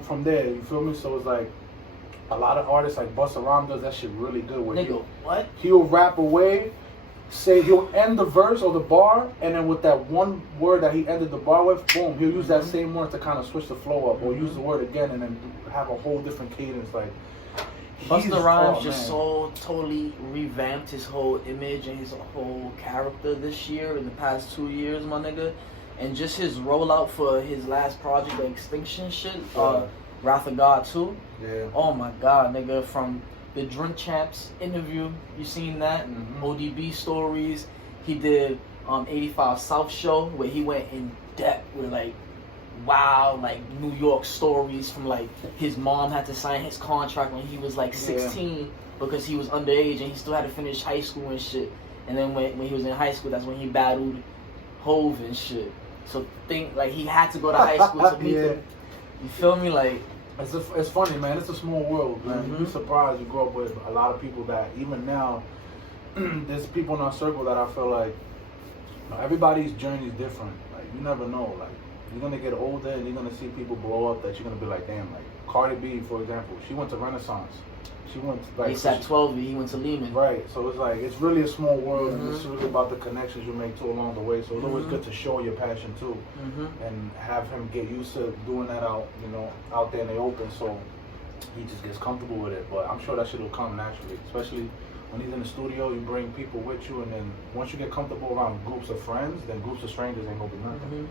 from there. You feel me? So it's like a lot of artists like Busta Rhymes does that shit really good. Where Nigga, what? He'll rap away. Say he'll end the verse or the bar, and then with that one word that he ended the bar with, boom, he'll use that same word to kind of switch the flow up, or use the word again, and then have a whole different cadence. Like Busta Rhymes just so totally revamped his whole image and his whole character this year, in the past 2 years, my nigga, and just his rollout for his last project, the Extinction shit, Wrath of God 2. Yeah. Oh my God, nigga, from the Drink Champs interview, you seen that? ODB stories. He did 85 South show where he went in depth with like New York stories from like his mom had to sign his contract when he was like 16 because he was underage and he still had to finish high school and shit. And then when he was in high school, that's when he battled Hove and shit. So think like he had to go to high school to meet him. You feel me? Like it's funny, man. It's a small world, man. You'd be surprised. You grow up with a lot of people that even now, there's people in our circle that I feel like everybody's journey is different. Like you never know. Like you're gonna get older and you're gonna see people blow up that you're gonna be like, damn. Like Cardi B, for example, she went to Renaissance. She went to, like, he's at 12, he went to Lehman. Right. So it's like it's really a small world, and it's really about the connections you make too along the way. So it's always good to show your passion too, and have him get used to doing that out there in the open. So he just gets comfortable with it. But I'm sure that shit will come naturally, especially when he's in the studio. You bring people with you, and then once you get comfortable around groups of friends, then groups of strangers ain't gonna be nothing.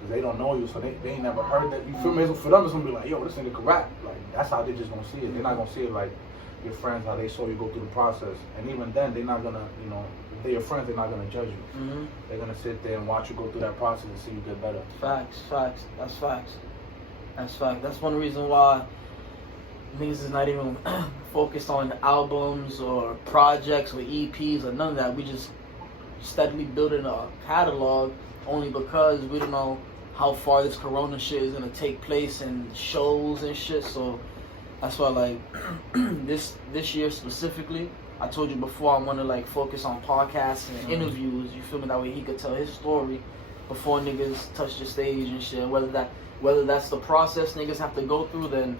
Cause they don't know you, so they ain't never heard that. You feel me? For them, it's gonna be like, yo, this nigga can rap. Like that's how they just gonna see it. They're not gonna see it like your friends, how they saw you go through the process. And even then, they're not gonna, if they're your friends, they're not gonna judge you. They're gonna sit there and watch you go through that process and see you get better. Facts. That's facts. That's one reason why niggas is not even focused on albums or projects or EPs or none of that. We just steadily building a catalog only because we don't know how far this corona shit is gonna take place and shows and shit. So that's why, like, this year specifically, I told you before, I want to like focus on podcasts and interviews. You feel me? That way he could tell his story before niggas touch the stage and shit. Whether that's the process niggas have to go through, then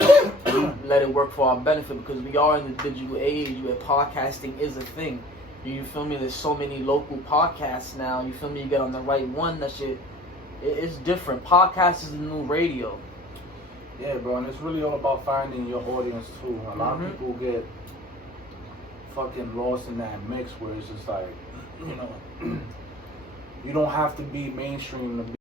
we let it work for our benefit, because we are in the digital age where podcasting is a thing. You feel me? There's so many local podcasts now. You feel me? You get on the right one, that shit, it's different. Podcast is the new radio. Yeah, bro, and it's really all about finding your audience too. A lot of people get fucking lost in that mix where it's just like, you don't have to be mainstream to be